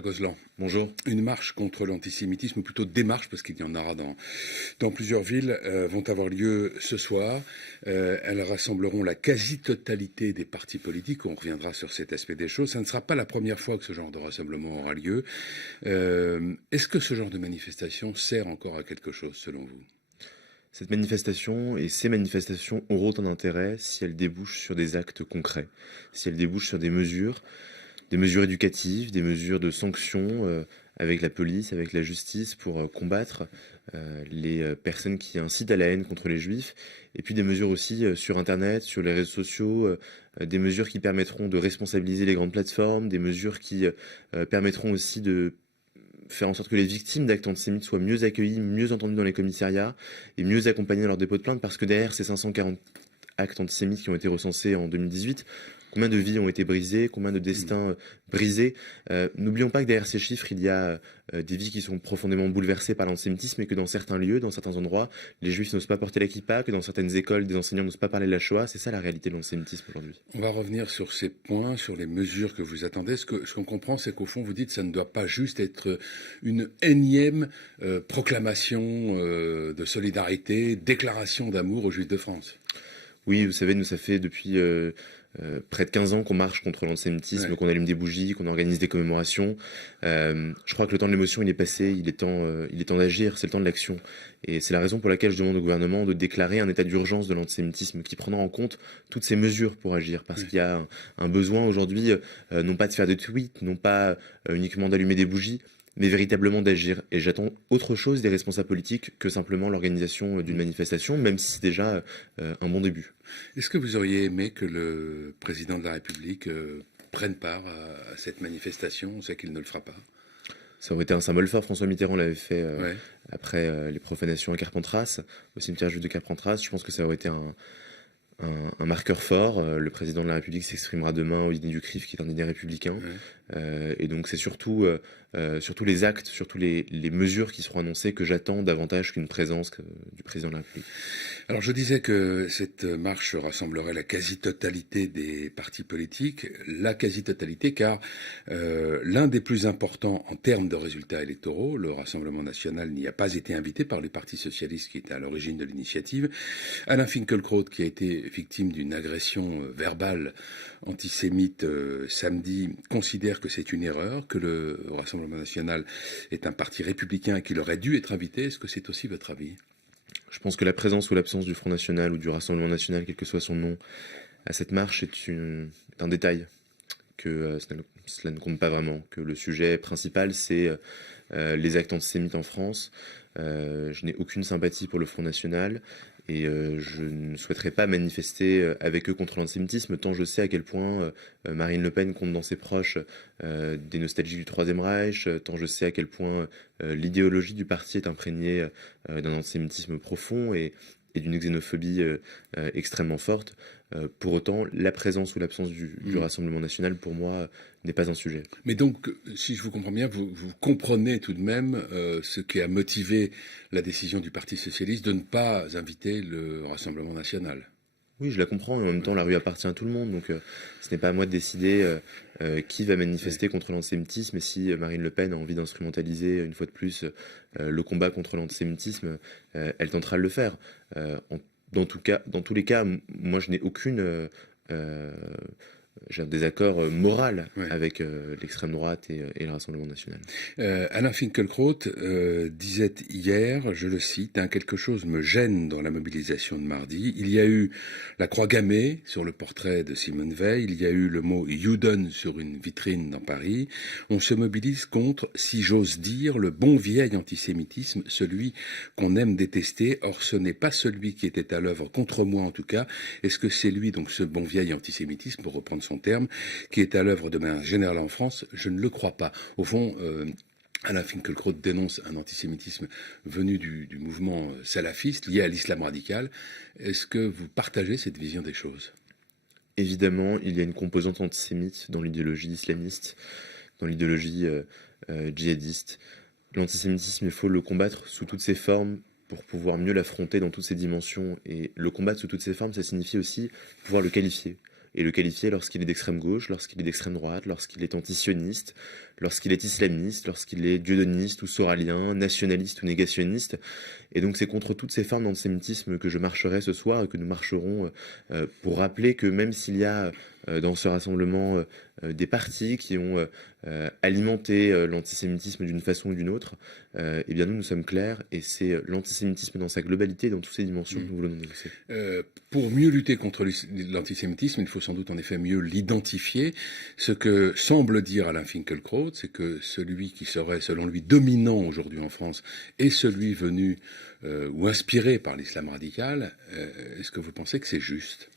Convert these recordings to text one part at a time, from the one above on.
Gozlan, Bonjour. une marche contre l'antisémitisme, ou plutôt des marches, parce qu'il y en aura dans plusieurs villes, vont avoir lieu ce soir. Elles rassembleront la quasi-totalité des partis politiques. On reviendra sur cet aspect des choses. Ça ne sera pas la première fois que ce genre de rassemblement aura lieu. Est-ce que ce genre de manifestation sert encore à quelque chose, selon vous ? Cette manifestation et ces manifestations auront un intérêt si elles débouchent sur des actes concrets, si elles débouchent sur des mesures éducatives, des mesures de sanctions avec la police, avec la justice pour combattre les personnes qui incitent à la haine contre les juifs, et puis des mesures aussi sur Internet, sur les réseaux sociaux, des mesures qui permettront de responsabiliser les grandes plateformes, des mesures qui permettront aussi de faire en sorte que les victimes d'actes antisémites soient mieux accueillies, mieux entendues dans les commissariats et mieux accompagnées dans leur dépôt de plainte, parce que derrière ces 540 actes antisémites qui ont été recensés en 2018, combien de vies ont été brisées, combien de destins brisés. N'oublions pas que derrière ces chiffres, il y a des vies qui sont profondément bouleversées par l'antisémitisme, et que dans certains lieux, dans certains endroits, les juifs n'osent pas porter la kippa, que dans certaines écoles, des enseignants n'osent pas parler de la Shoah. C'est ça la réalité de l'antisémitisme aujourd'hui. On va revenir sur ces points, sur les mesures que vous attendez. Ce qu'on comprend, c'est qu'au fond, vous dites que ça ne doit pas juste être une énième proclamation de solidarité, déclaration d'amour aux Juifs de France. Oui, vous savez, nous, ça fait depuis près de 15 ans qu'on marche contre l'antisémitisme, Ouais. qu'on allume des bougies, qu'on organise des commémorations. Je crois que le temps de l'émotion, il est passé, il est temps d'agir, c'est le temps de l'action. Et c'est la raison pour laquelle je demande au gouvernement de déclarer un état d'urgence de l'antisémitisme qui prendra en compte toutes ces mesures pour agir. Parce qu'il y a un besoin aujourd'hui, non pas de faire des tweets, non pas uniquement d'allumer des bougies, mais véritablement d'agir. Et j'attends autre chose des responsables politiques que simplement l'organisation d'une manifestation, même si c'est déjà un bon début. Est-ce que vous auriez aimé que le président de la République prenne part à cette manifestation ? On sait qu'il ne le fera pas. Ça aurait été un symbole fort. François Mitterrand l'avait fait Ouais. après les profanations à Carpentras, au cimetière juif de Carpentras. Je pense que ça aurait été un marqueur fort. Le président de la République s'exprimera demain au dîner du CRIF, qui est un dîner républicain. Et donc c'est surtout les actes, surtout les mesures qui seront annoncées que j'attends davantage qu'une présence du président de la République. Alors je disais que cette marche rassemblerait la quasi-totalité des partis politiques, la quasi-totalité, car l'un des plus importants en termes de résultats électoraux, le Rassemblement national, n'y a pas été invité par les partis socialistes qui étaient à l'origine de l'initiative. Alain Finkielkraut, qui a été victime d'une agression verbale antisémite samedi, considère que c'est une erreur, que le Rassemblement national est un parti républicain et qu'il aurait dû être invité. Est-ce que c'est aussi votre avis ? Je pense que la présence ou l'absence du Front National ou du Rassemblement National, quel que soit son nom, à cette marche est un détail, que cela ne compte pas vraiment, que le sujet principal c'est les actes antisémites en France. Je n'ai aucune sympathie pour le Front National et je ne souhaiterais pas manifester avec eux contre l'antisémitisme, tant je sais à quel point Marine Le Pen compte dans ses proches des nostalgiques du Troisième Reich, tant je sais à quel point l'idéologie du parti est imprégnée d'un antisémitisme profond et d'une xénophobie extrêmement forte. Pour autant, la présence ou l'absence du Rassemblement national, pour moi, n'est pas un sujet. Mais donc, si je vous comprends bien, vous comprenez tout de même ce qui a motivé la décision du Parti socialiste de ne pas inviter le Rassemblement national. Oui, je la comprends, et en même temps, la rue appartient à tout le monde, donc ce n'est pas à moi de décider qui va manifester contre l'antisémitisme, et si Marine Le Pen a envie d'instrumentaliser, une fois de plus, le combat contre l'antisémitisme, elle tentera de le faire. Dans tous les cas, moi, je n'ai j'ai un désaccord moral avec l'extrême droite et le Rassemblement national. Alain Finkielkraut disait hier, je le cite, quelque chose me gêne dans la mobilisation de mardi. Il y a eu la croix gammée sur le portrait de Simone Veil, il y a eu le mot Juden sur une vitrine dans Paris. On se mobilise contre, si j'ose dire, le bon vieil antisémitisme, celui qu'on aime détester. Or, ce n'est pas celui qui était à l'œuvre, contre moi en tout cas. Est-ce que c'est lui, donc ce bon vieil antisémitisme, pour reprendre son terme, qui est à l'œuvre de manière générale en France? Je ne le crois pas. Au fond, Alain Finkielkraut dénonce un antisémitisme venu du mouvement salafiste, lié à l'islam radical. Est-ce que vous partagez cette vision des choses ? Évidemment, il y a une composante antisémite dans l'idéologie islamiste, dans l'idéologie djihadiste. L'antisémitisme, il faut le combattre sous toutes ses formes pour pouvoir mieux l'affronter dans toutes ses dimensions. Et le combattre sous toutes ses formes, ça signifie aussi pouvoir le qualifier. Et le qualifier lorsqu'il est d'extrême gauche, lorsqu'il est d'extrême droite, lorsqu'il est antisioniste, lorsqu'il est islamiste, lorsqu'il est dieudoniste ou soralien, nationaliste ou négationniste. Et donc c'est contre toutes ces formes d'antisémitisme que je marcherai ce soir et que nous marcherons pour rappeler que même s'il y a dans ce rassemblement des partis qui ont alimenté l'antisémitisme d'une façon ou d'une autre, eh bien nous sommes clairs et c'est l'antisémitisme dans sa globalité, dans toutes ses dimensions que nous voulons dénoncer. Pour mieux lutter contre l'antisémitisme, il faut sans doute en effet mieux l'identifier. Ce que semble dire Alain Finkielkraut, c'est que celui qui serait, selon lui, dominant aujourd'hui en France est celui venu ou inspiré par l'islam radical. Est-ce que vous pensez que c'est juste ?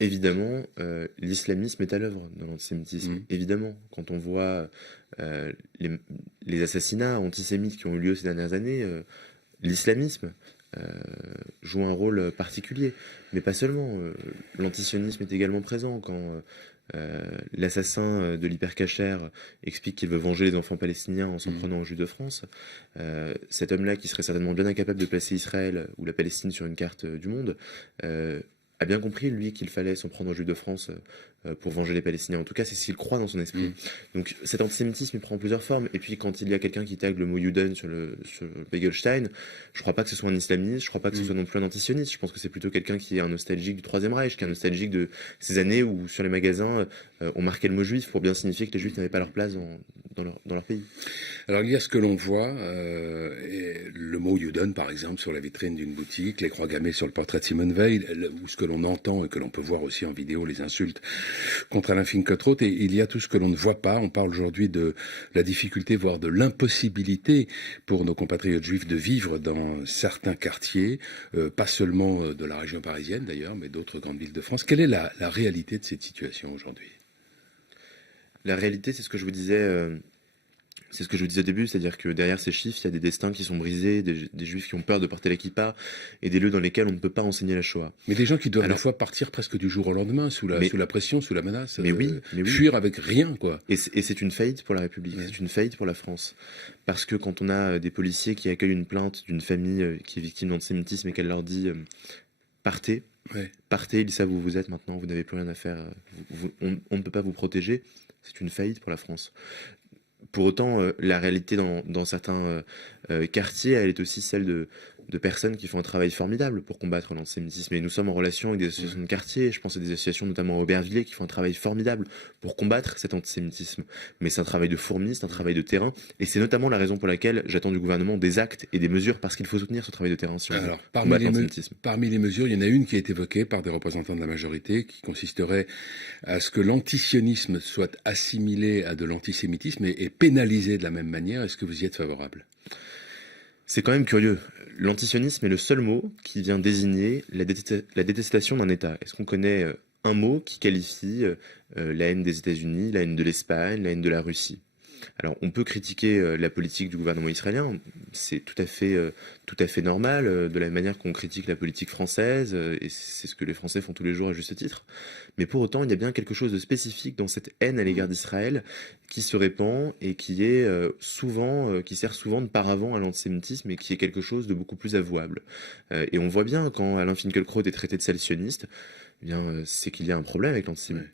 Évidemment, l'islamisme est à l'œuvre dans l'antisémitisme. Évidemment, quand on voit les assassinats antisémites qui ont eu lieu ces dernières années, l'islamisme joue un rôle particulier. Mais pas seulement. L'antisionisme est également présent quand l'assassin de l'hypercachère explique qu'il veut venger les enfants palestiniens en s'en prenant aux Juifs de France. Cet homme-là, qui serait certainement bien incapable de placer Israël ou la Palestine sur une carte du monde, a bien compris, lui, qu'il fallait s'en prendre aux Juifs de France pour venger les Palestiniens. En tout cas, c'est ce qu'il croit dans son esprit. Donc cet antisémitisme, il prend plusieurs formes. Et puis, quand il y a quelqu'un qui tague le mot Juden sur le Begelstein, je crois pas que ce soit un islamiste, je crois pas que ce soit non plus un antisioniste. Je pense que c'est plutôt quelqu'un qui est un nostalgique du Troisième Reich, qui est un nostalgique de ces années où, sur les magasins, on marquait le mot juif pour bien signifier que les Juifs n'avaient pas leur place dans leur pays. Alors, il y a ce que l'on voit, le mot Juden, par exemple, sur la vitrine d'une boutique, les croix gammées sur le portrait de Simone Veil, ou ce que l'on entend et que l'on peut voir aussi en vidéo, les insultes contre Alain Finkielkraut, et il y a tout ce que l'on ne voit pas. On parle aujourd'hui de la difficulté, voire de l'impossibilité pour nos compatriotes juifs de vivre dans certains quartiers, pas seulement de la région parisienne d'ailleurs, mais d'autres grandes villes de France. Quelle est la réalité de cette situation aujourd'hui ? La réalité, c'est ce que je vous disais. C'est ce que je vous disais au début, c'est-à-dire que derrière ces chiffres, il y a des destins qui sont brisés, des juifs qui ont peur de porter la kippa, et des lieux dans lesquels on ne peut pas enseigner la Shoah. Mais des gens qui doivent des fois partir presque du jour au lendemain, sous la pression, sous la menace, mais oui. fuir avec rien, quoi. Et c'est une faillite pour la République, c'est une faillite pour la France. Parce que quand on a des policiers qui accueillent une plainte d'une famille qui est victime d'antisémitisme et qu'elle leur dit partez, partez, ils savent où vous êtes maintenant, vous n'avez plus rien à faire, on ne peut pas vous protéger, c'est une faillite pour la France. Pour autant, la réalité dans certains quartiers, elle est aussi celle de personnes qui font un travail formidable pour combattre l'antisémitisme. Et nous sommes en relation avec des associations de quartier, je pense à des associations notamment à Aubervilliers qui font un travail formidable pour combattre cet antisémitisme. Mais c'est un travail de fourmi, c'est un travail de terrain, et c'est notamment la raison pour laquelle j'attends du gouvernement des actes et des mesures, parce qu'il faut soutenir ce travail de terrain. Si on Alors, combattre l'antisémitisme. Parmi les mesures, il y en a une qui est évoquée par des représentants de la majorité, qui consisterait à ce que l'antisionisme soit assimilé à de l'antisémitisme et pénalisé de la même manière. Est-ce que vous y êtes favorable ? C'est quand même curieux. L'antisionisme est le seul mot qui vient désigner la détestation d'un État. Est-ce qu'on connaît un mot qui qualifie la haine des États-Unis, la haine de l'Espagne, la haine de la Russie ? Alors, on peut critiquer la politique du gouvernement israélien, c'est tout à fait normal, de la même manière qu'on critique la politique française, et c'est ce que les Français font tous les jours à juste titre. Mais pour autant, il y a bien quelque chose de spécifique dans cette haine à l'égard d'Israël qui se répand et qui est qui sert souvent de paravent à l'antisémitisme et qui est quelque chose de beaucoup plus avouable. Et on voit bien quand Alain Finkielkraut est traité de salafiste, eh bien, c'est qu'il y a un problème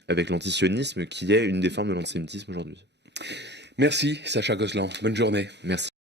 avec l'antisionisme qui est une des formes de l'antisémitisme aujourd'hui. Merci Sacha Gosselin, bonne journée. Merci.